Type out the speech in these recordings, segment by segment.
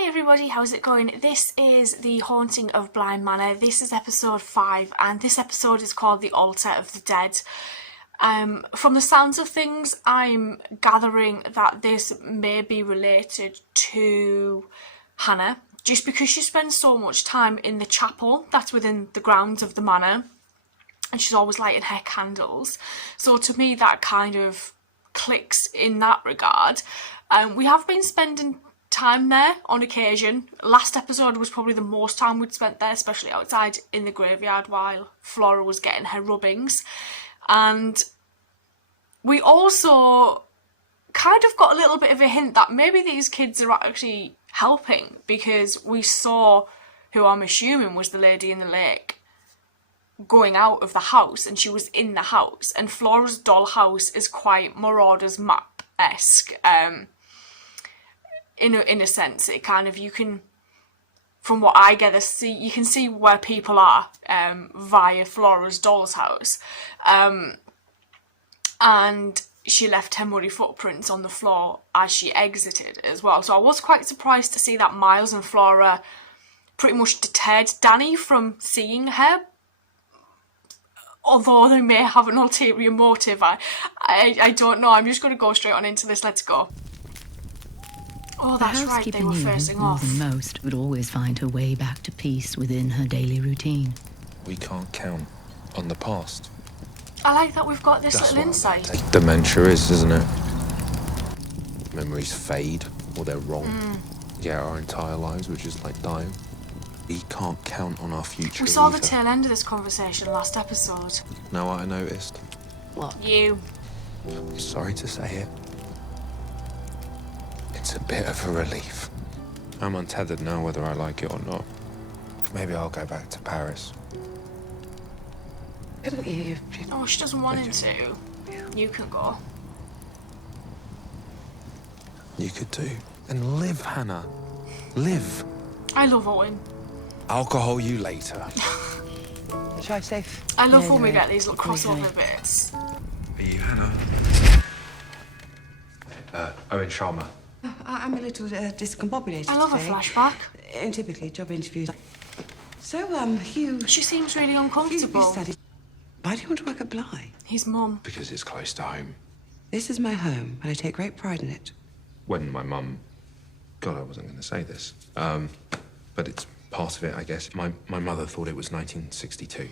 Hi everybody, how's it going? This is the Haunting of Bly Manor. This is episode 5 and this episode is called The Altar of the Dead. From the sounds of things, I'm gathering that this may be related to Hannah, just because she spends so much time in the chapel that's within the grounds of the manor and she's always lighting her candles. So to me that kind of clicks in that regard. We have been spending time there on occasion. Last episode was probably the most time we'd spent there, especially outside in the graveyard while Flora was getting her rubbings. And we also kind of got a little bit of a hint that maybe these kids are actually helping, because we saw who I'm assuming was the lady in the lake going out of the house, and she was in the house, and Flora's dollhouse is quite Marauder's Map-esque. In a sense, it kind of, you can, from what I gather, you can see where people are via Flora's doll's house. And she left her muddy footprints on the floor as she exited as well. So I was quite surprised to see that Miles and Flora pretty much deterred Danny from seeing her. Although they may have an ulterior motive, I don't know. I'm just going to go straight on into this. Let's go. Oh, that's right, they were facing off. More than most would always find her way back to peace within her daily routine. We can't count on the past. I like that we've got this little insight. Dementia is, isn't it? Memories fade, or they're wrong. Yeah, our entire lives were just like dying. We can't count on our future. We saw the tail end of this conversation last episode. Know what I noticed? What? You. Sorry to say it. It's a bit of a relief. I'm untethered now, whether I like it or not. Maybe I'll go back to Paris. Oh, she doesn't want him to. You can go. You could too. And live, Hannah. Live. I love Owen. Alcohol you later. Drive safe. I love when we get these little crossover bits. Are you Hannah? Owen Sharma. I'm a little discombobulated I love today. a flashback. Typically, job interviews. So, you... She seems really You uncomfortable. studied... Why do you want to work at Bly? His mum. Because it's close to home. This is my home, and I take great pride in it. When my mum... God, I wasn't going to say this. But it's part of it, I guess. My mother thought it was 1962.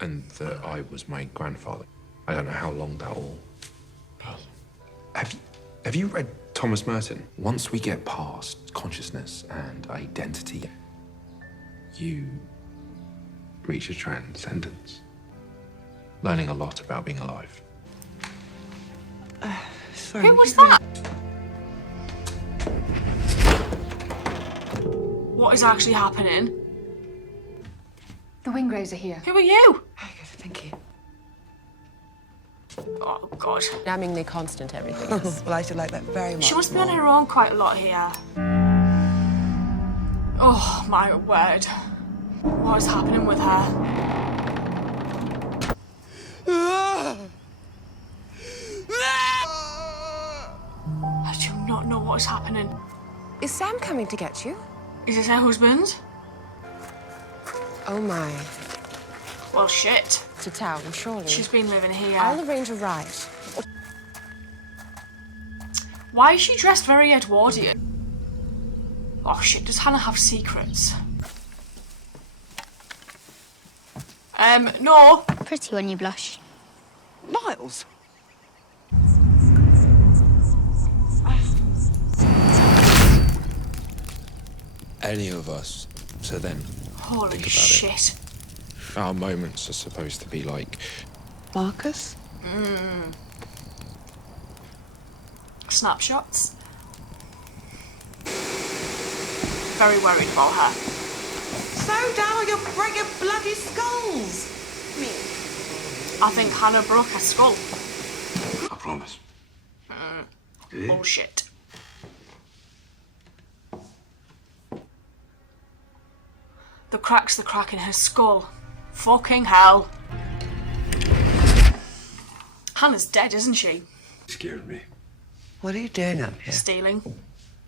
And that I was my grandfather. I don't know how long that all... Have you read Thomas Merton? Once we get past consciousness and identity, you reach a transcendence. Learning a lot about being alive. Sorry. Who was that? What is actually happening? The Wingrows are here. Who are you? Very good, thank you. Oh, God. Damningly constant, everything is. Well, I should like that very much. She must be on her own quite a lot here. Oh, my word. What is happening with her? I do not know what is happening. Is Sam coming to get you? Is this her husband? Oh my. Well, shit. To town, surely. She's been living here. I'll arrange a ride. Why is she dressed very Edwardian? Oh shit, does Hannah have secrets? No. Pretty when you blush. Miles! Any of us. So then, Holy think about shit. our moments are supposed to be like... Marcus? Snapshots. Very worried about her. Slow down or you'll break your bloody skulls! I think Hannah broke her skull. I promise. Bullshit. The crack's the crack in her skull. Fucking hell. Hannah's dead, isn't she? Scared me. What are you doing up here? Stealing.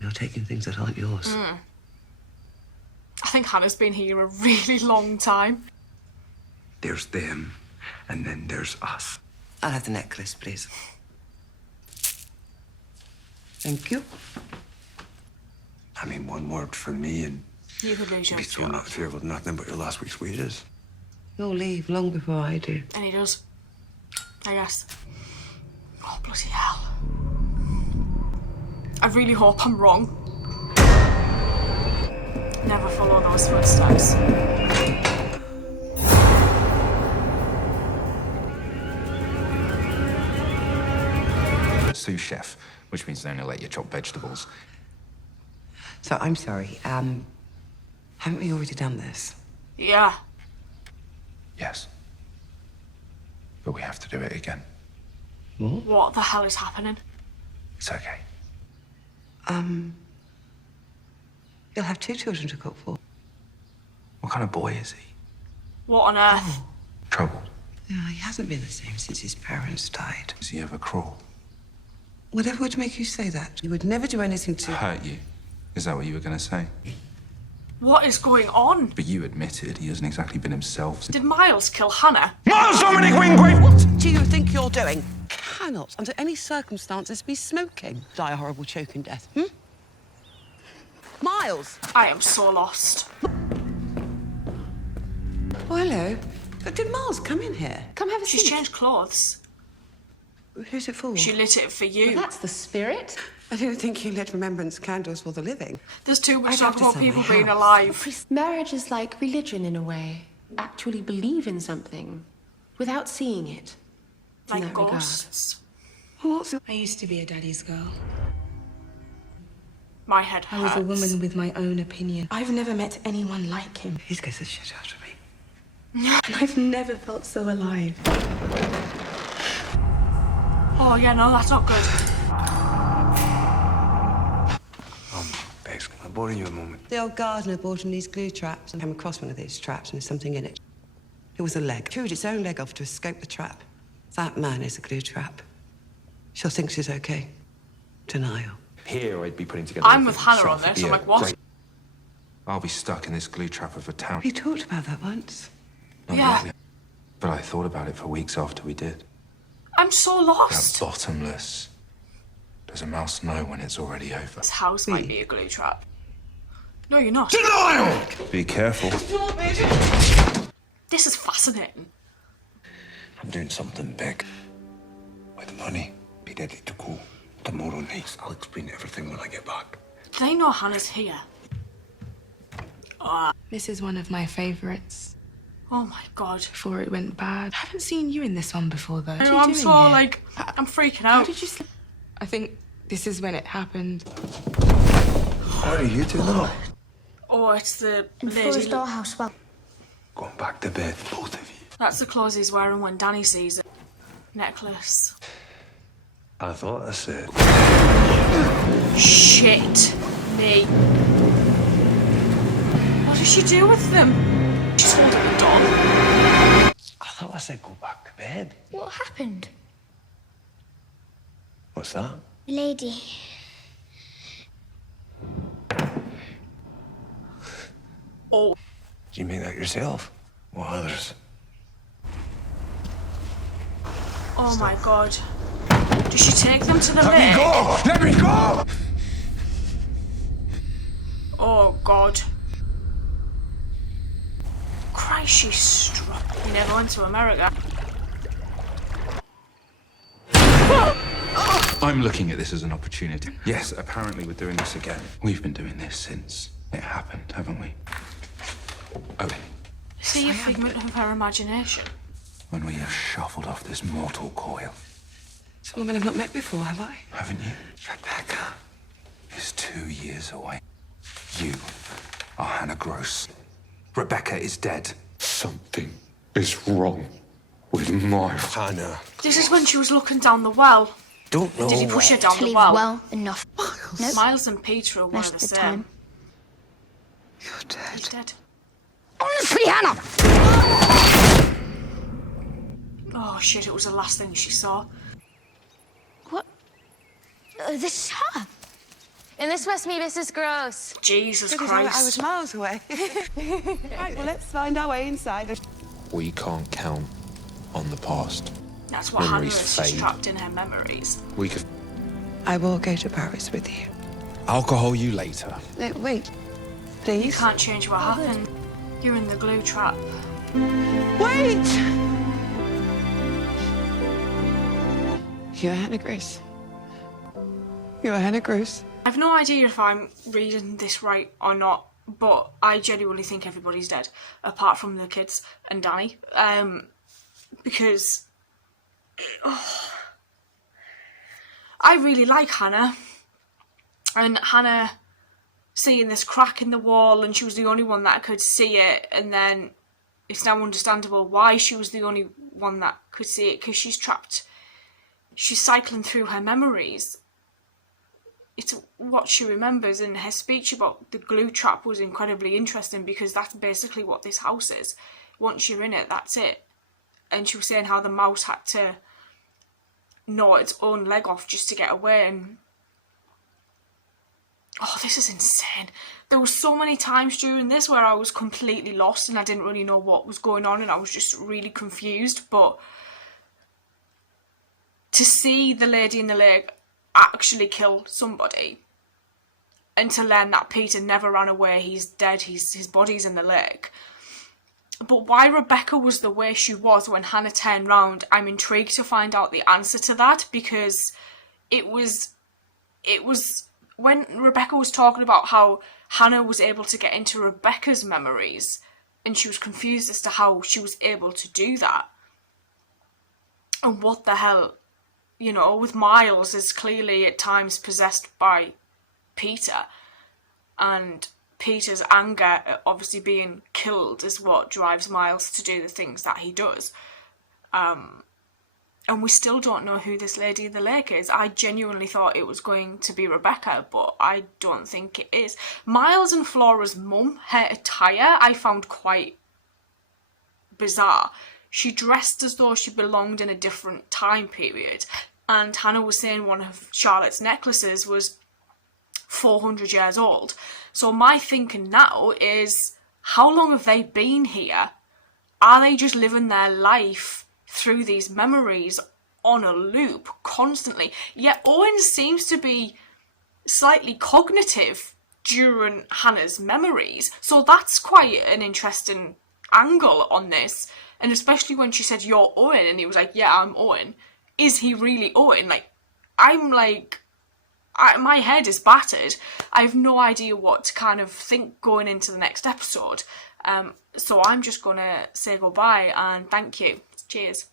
You're taking things that aren't yours. I think Hannah's been here a really long time. There's them, and then there's us. I'll have the necklace, please. Thank you. I mean, one word from me and You could lose you'll your be thrown job. out of here with nothing but your last week's wages. You'll leave long before I do. And he does. I guess. Oh, bloody hell. I really hope I'm wrong. Never follow those footsteps. Sous chef, which means they only let you chop vegetables. So I'm sorry. Haven't we already done this? Yeah. Yes. But we have to do it again. What the hell is happening? It's okay. You'll have 2 children to cook for. What kind of boy is he? What on earth? Troubled? Yeah, he hasn't been the same since his parents died. Does he ever crawl? Whatever would make you say that? You would never do anything to... Hurt you? Is that what you were going to say? What is going on? But you admitted he hasn't exactly been himself. Did Miles kill Hannah? Miles Dominic Wingrave! What do you think you're doing? Cannot, under any circumstances, be smoking. Die a horrible choking death, Miles! I am so lost. Oh, hello. But did Miles come in here? Come have a She's seat. changed clothes. Who's it for? She lit it for you. That's the spirit. I didn't think you lit remembrance candles for the living. There's too much I'd talk have to about sell my people being house. alive. Marriage is like religion in a way. Actually believe in something without seeing it. In Like that regard. ghosts. What's I used to be a daddy's girl. My head I hurts. was a woman with my own opinion. I've never met anyone like him. He scares the shit out of me. And I've never felt so alive. Oh yeah, no, that's not good. Bex, can I borrow you a moment? The old gardener bought him these glue traps and came across one of these traps and there's something in it. It was a leg. Chewed its own leg off to escape the trap. That man is a glue trap. She'll think she's okay. Denial. Here, I'd be putting together. I'm with Hannah on this. I'm like, what? Great. I'll be stuck in this glue trap of a town. We talked about that once. Not Yeah. yet. But I thought about it for weeks after we did. I'm so That lost. bottomless. Does a mouse know when it's already over? This house might be a glue trap. No, you're not. Denial! Be careful. This is fascinating. I'm doing something big. With money. Be ready to go tomorrow night. I'll explain everything when I get back. Do they know Hannah's here? This is one of my favorites. Oh my god. Before it went bad. I haven't seen you in this one before, though. What are No, you I'm doing so here? like, I'm freaking How out. did you sleep? I think this is when it happened. What are you doing now? Oh, it's the lady. dollhouse. Well, Going back to bed, both of you. That's the clothes he's wearing when Danny sees it. Necklace. I thought I said. Shit. Me. What did she do with them? She's holding the dog. I thought I said go back to bed. What happened? What's that? Lady. Oh, Did you make that yourself? What others? oh my god. Did she take them to the Let me lake? go! Let me go! Oh god. Christ, she's strong. We never went to America. I'm looking at this as an opportunity. Yes, apparently we're doing this again. We've been doing this since it happened, haven't we? Oh, See a figment of her imagination. when we have shuffled off this mortal coil, It's a woman I've not met before, have I? haven't you? Rebecca. Is 2 years away. You are Hannah Gross. Rebecca is dead. Something is wrong with Miles. Hannah. This is when she was looking down the well. Don't know Did he push her down To the leave well? well enough. Nope. Miles and Peter are one Most of of the the same. time. You're He's dead. dead. Free Hannah! Oh shit, it was the last thing she saw. What? This is her. In this Westmead, this is gross. Jesus Because Christ. I was miles away. Right, well, let's find our way inside. We can't count on the past. That's what Hannah Memories is. She's fade. trapped in her memories. We could I will go to Paris with you. alcohol you later. Wait, You please. can't change what happened. You're in the glue trap. Wait! You're Hannah Grace. You're Hannah Grace. I've no idea if I'm reading this right or not, but I genuinely think everybody's dead, apart from the kids and Danny. Because I really like Hannah, and Hannah seeing this crack in the wall, and she was the only one that could see it, and then it's now understandable why she was the only one that could see it, because she's trapped. She's cycling through her memories. It's what she remembers, and her speech about the glue trap was incredibly interesting, because that's basically what this house is. Once you're in it, that's it. And she was saying how the mouse had to gnaw its own leg off just to get away, and oh, this is insane. There were so many times during this where I was completely lost and I didn't really know what was going on, and I was just really confused. But to see the lady in the lake actually kill somebody, and to learn that Peter never ran away, he's dead, his body's in the lake. But why Rebecca was the way she was when Hannah turned round, I'm intrigued to find out the answer to that, because it was when Rebecca was talking about how Hannah was able to get into Rebecca's memories, and she was confused as to how she was able to do that. And what the hell, you know, with Miles is clearly at times possessed by Peter, and Peter's anger at obviously being killed is what drives Miles to do the things that he does. And we still don't know who this lady in the lake is. I genuinely thought it was going to be Rebecca, but I don't think it is. Miles and Flora's mum, her attire I found quite bizarre. She dressed as though she belonged in a different time period. And Hannah was saying one of Charlotte's necklaces was 400 years old. So my thinking now is, how long have they been here? Are they just living their life through these memories on a loop constantly? Yet Owen seems to be slightly cognitive during Hannah's memories. So that's quite an interesting angle on this. And especially when she said, "You're Owen," and he was like, "Yeah, I'm Owen." Is he really Owen? My head is battered. I have no idea what to kind of think going into the next episode. So I'm just gonna say goodbye and thank you. Cheers.